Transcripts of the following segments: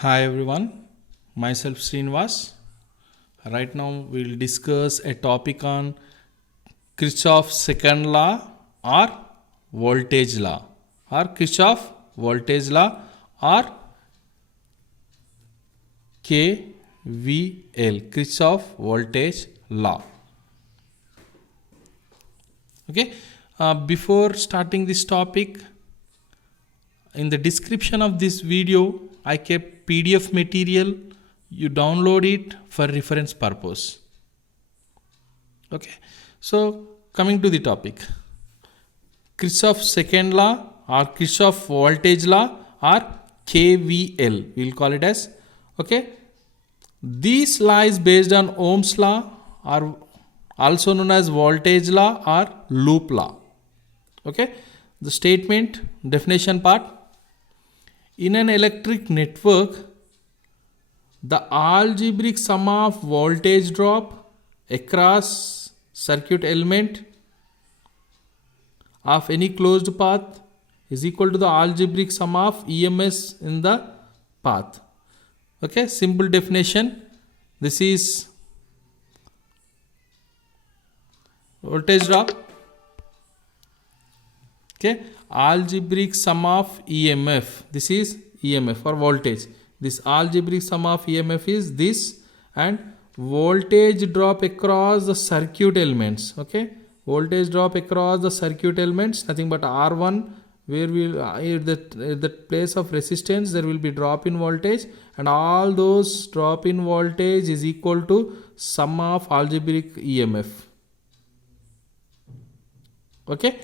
Hi everyone, myself Srinivas. Right now we will discuss a topic on Kirchhoff's second law or voltage law or KVL, Kirchhoff voltage law. Okay, before starting this topic, in the description of this video I kept PDF material. You download it for reference purpose. Okay, so coming to the topic, Kirchhoff's second law or Kirchhoff voltage law or KVL, we will call it as. Okay, this law is based on Ohm's law, or also known as voltage law or loop law. Okay, the statement definition part: in an electric network, the algebraic sum of voltage drop across circuit element of any closed path is equal to the algebraic sum of EMS in the path. Okay, simple definition. This is voltage drop. Okay, algebraic sum of EMF. This is EMF or voltage. This algebraic sum of EMF is this, and voltage drop across the circuit elements. Okay, voltage drop across the circuit elements, nothing but R1, where we'll at the place of resistance there will be drop in voltage, and all those drop in voltage is equal to sum of algebraic EMF. Okay,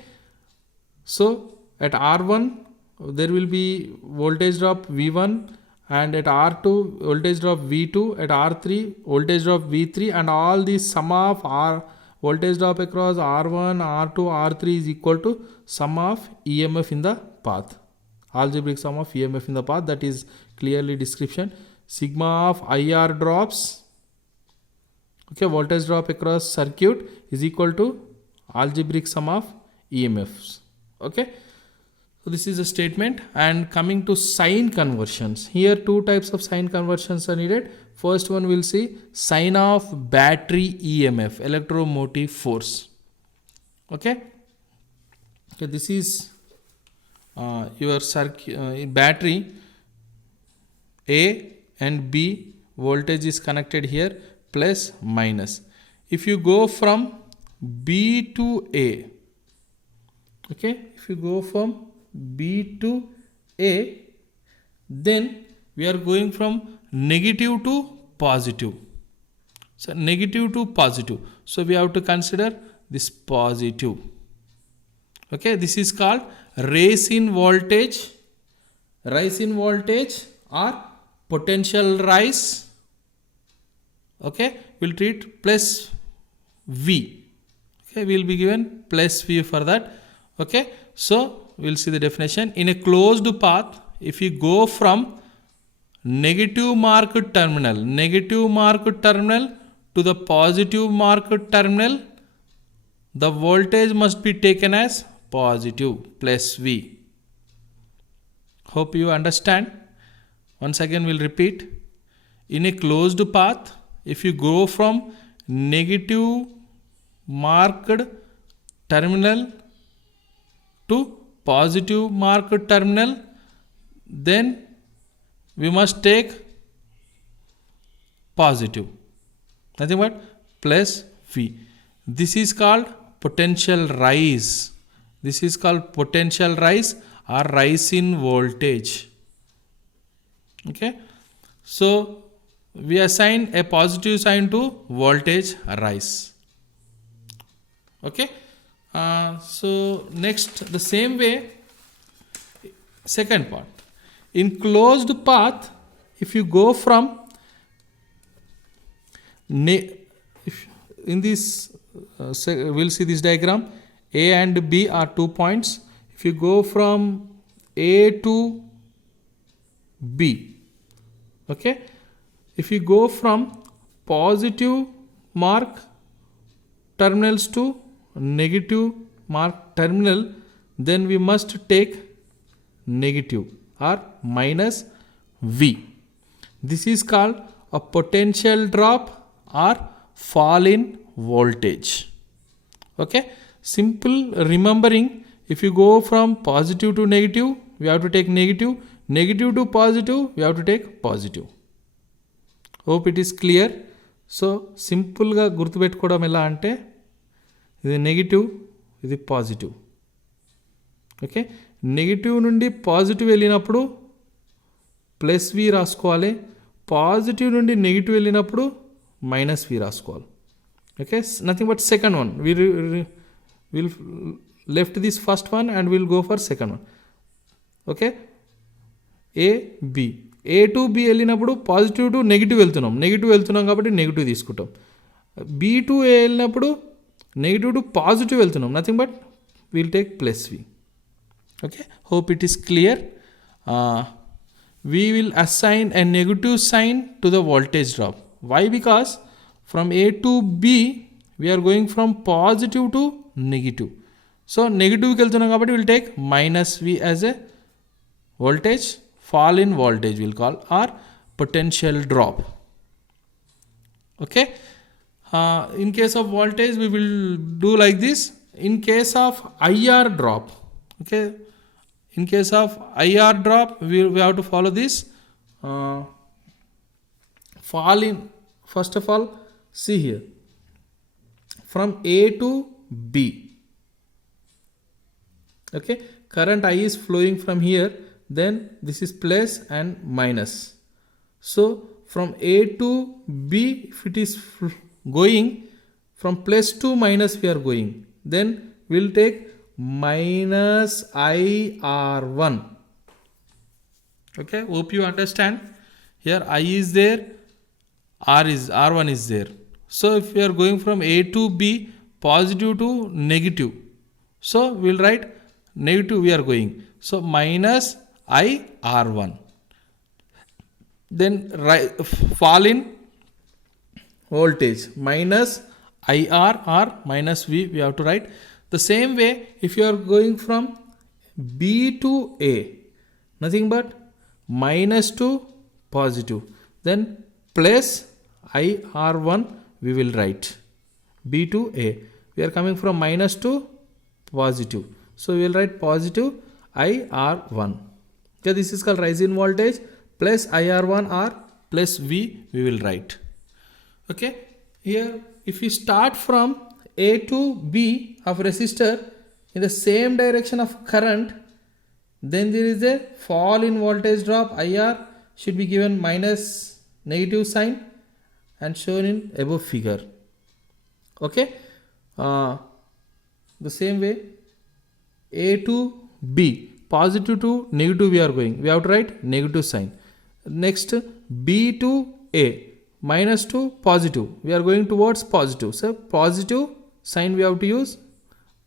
so at R1 there will be voltage drop V1, and at R2 voltage drop V2, at R3 voltage drop V3, and all these sum of R voltage drop across R1, R2, R3 is equal to sum of EMF in the path, algebraic sum of EMF in the path. That is clearly description. Sigma of IR drops, okay, voltage drop across circuit is equal to algebraic sum of EMFs. Okay, so this is a statement. And coming to sign conversions, here two types of sign conversions are needed. First one we'll see sign of battery EMF, electromotive force. Okay, okay, this is your battery A and B, voltage is connected here, plus minus. If you go from B to A, okay, if you go from B to A, then we are going from negative to positive. So negative to positive. So we have to consider this positive. Okay, this is called rise in voltage or potential rise. Okay, we'll treat plus V. Okay, we'll be given plus V for that. Okay, so we'll see the definition. In a closed path, if you go from negative marked terminal to the positive marked terminal, the voltage must be taken as positive, plus V. Hope you understand. Once again we'll repeat. In a closed path, if you go from negative marked terminal to positive marked terminal, then we must take positive, nothing but plus V. This is called potential rise. This is called potential rise or rise in voltage. Okay, so we assign a positive sign to voltage rise. Okay, so next, the same way, second part, in closed path, if you go from in this we'll see this diagram, A and B are 2 points. If you go from A to B, okay, if you go from positive mark terminals to negative mark terminal, then we must take negative or minus V. This is called a potential drop or fall in voltage. Okay, simple remembering. If you go from positive to negative, we have to take negative. Negative to positive, we have to take positive. Hope it is clear. So సింపుల్గా గుర్తుపెట్టుకోవడం ఎలా అంటే ఇది negative, ఇది positive. Okay, negative నుండి positive వెళ్ళినప్పుడు plus V రాసుకోవాలి, positive నుండి నెగిటివ్ వెళ్ళినప్పుడు మైనస్ వి రాసుకోవాలి. Okay, nothing but second one. Will left this first one and will go for second one. Okay, A B, A to B వెళ్ళినప్పుడు positive to negative వెళ్తున్నాం కాబట్టి negative తీసుకుంటాం. B to A వెళ్ళినప్పుడు negative to positive వెళ్తున్నాం, nothing but will take plus V. Okay, hope it is clear. We will assign a negative sign to the voltage drop. Why? Because from A to B we are going from positive to negative. So negative ki veltunam kabatti we'll take minus V as a voltage, fall in voltage we'll call, or potential drop. Okay, in case of voltage we will do like this. In case of IR drop, okay, in case of IR drop, we have to follow this. Fall in, first of all, see here. From A to B. Okay, current I is flowing from here. Then this is plus and minus. So from A to B, if it is going from plus to minus, we are going. Then we'll take minus IR1. Okay, hope you understand. Here I is there, R1 is there. So if we are going from A to B, positive to negative, so we'll write negative we are going. So minus IR1. Then fall in voltage, minus IR or minus V we have to write. The same way, if you are going from B to A, nothing but minus to positive, then plus IR1 we will write. B to A, we are coming from minus to positive, so we will write positive IR1. Okay, this is called rise in voltage. Plus IR1 or plus V we will write. Okay, here if we start from A to B of resistor in the same direction of current, then there is a fall in voltage drop. IR should be given minus negative sign and shown in above figure. Okay, the same way A to B, positive to negative we are going, we have to write negative sign. Next B to A, minus to positive, we are going towards positive, so positive sign we have to use,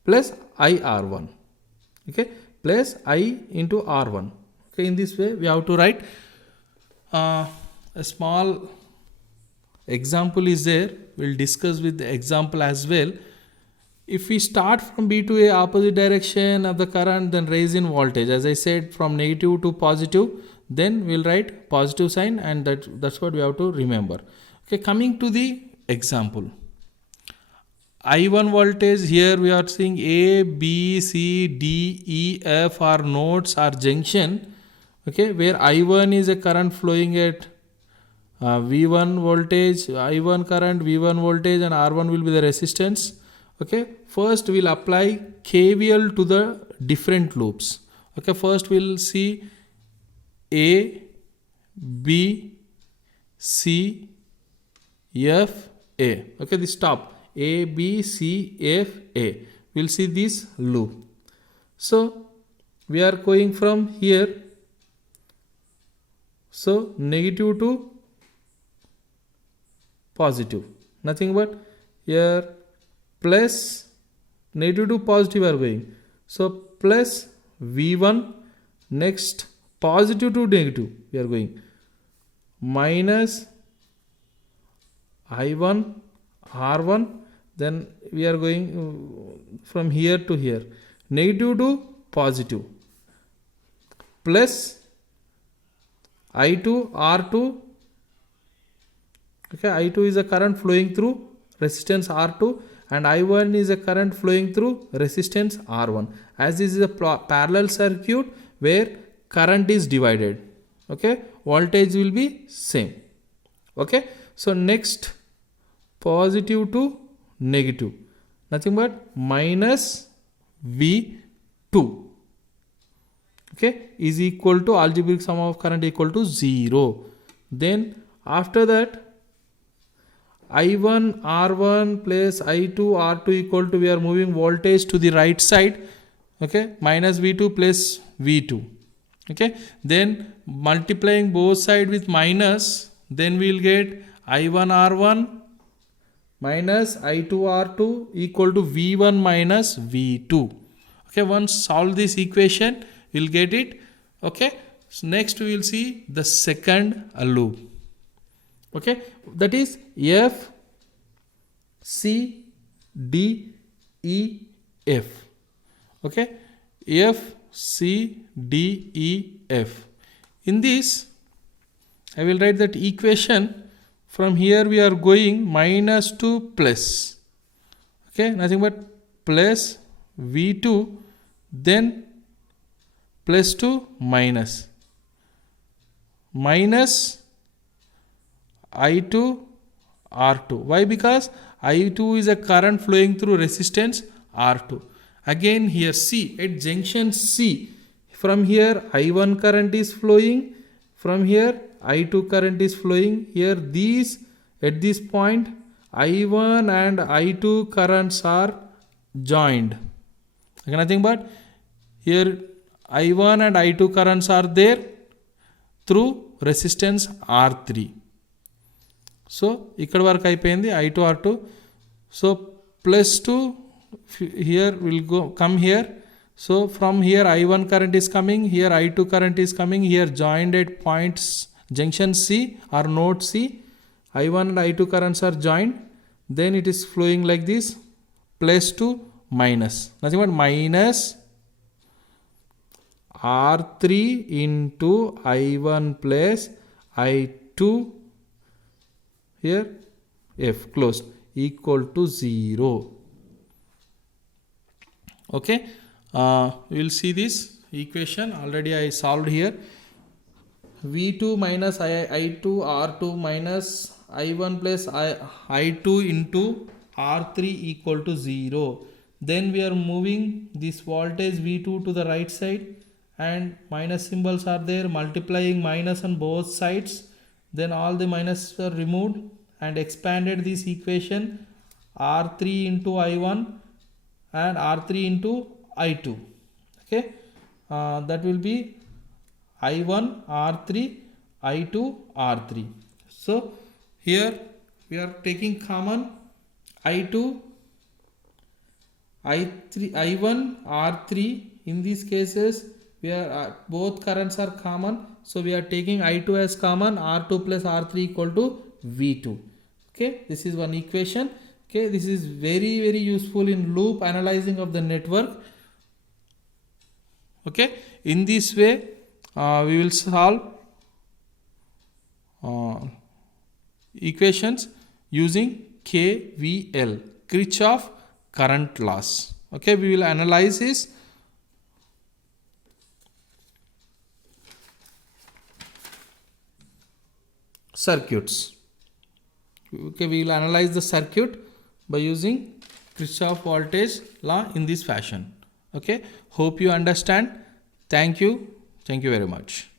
plus IR1. Okay, plus I into R1. Okay, in this way we have to write. A small example is there, we'll discuss with the example as well. If we start from B to A, opposite direction of the current, then rise in voltage, as I said, from negative to positive, then we'll write positive sign, and that's what we have to remember. Okay, coming to the example. I1 voltage, here we are seeing A, B, C, D, E, F are nodes or junction. Okay, where I1 is a current flowing at V1 voltage, I1 current, V1 voltage, and R1 will be the resistance. Okay, first we'll apply KVL to the different loops. Okay, first we'll see A, B, C, F, A. Okay, this top A, B, C, F, A. We'll see this loop. So we are going from here. So negative to positive, nothing but here plus negative to positive are going. So plus V1, next positive to negative we are going, minus I1 R1, then we are going from here to here, negative to positive, plus I2 R2 Okay, I2 is a current flowing through resistance R2 and I1 is a current flowing through resistance R1. As this is a parallel circuit where current is divided. Okay, voltage will be same. Okay, so next, positive to negative, nothing but minus V2. Okay, is equal to algebraic sum of current equal to 0. Then after that, I1 R1 plus I2 R2 equal to, we are moving voltage to the right side. Okay, minus V2 plus V2. Okay, then multiplying both sides with minus, then we will get I1 R1 minus I2 R2 equal to V1 minus V2. Okay, once solve this equation, we'll get it. Okay, so next we will see the second loop. Okay, that is F, C, D, E, F. Okay, F, C, D, E, F. In this, I will write that equation. From here we are going minus to plus. Okay, nothing but plus V2, then plus to minus. Minus I2 R2. Why? Because I2 is a current flowing through resistance R2. Again here C, at junction C, from here I1 current is flowing, from here I2 current is flowing. Here these, at this point, I1 and I2 currents are joined. Okay, nothing but here I1 and I2 currents are there through resistance R3. So ikkada varaku అయిపోయింది I2 R2. So plus 2 here will go come here. So from here I1 current is coming, here I2 current is coming, here joined at points junction C or node C, I1 and I2 currents are joined. Then it is flowing like this, plus to minus, nothing but minus R3 into I1 plus I2, here F closed, equal to 0. Okay, we will see this equation. Already I solved here. V2 minus I2 R2 minus I1 plus I2 into R3 equal to 0. Then we are moving this voltage V2 to the right side and minus symbols are there, multiplying minus on both sides. Then all the minus are removed and expanded this equation, R3 into I1 and R3 into I2. Okay, that will be I1 R3 I2 R3. So here we are taking common I2 I3 I1 R3. In these cases we are both currents are common, so we are taking I2 as common, R2 plus R3 equal to V2. Okay, this is one equation. Okay, this is very useful in loop analyzing of the network. Okay, in this way we will solve equations using KVL, Kirchhoff current laws. Okay, we will analyze this circuits. Okay, we will analyze the circuit by using Kirchhoff voltage law in this fashion. Okay, hope you understand. Thank you very much.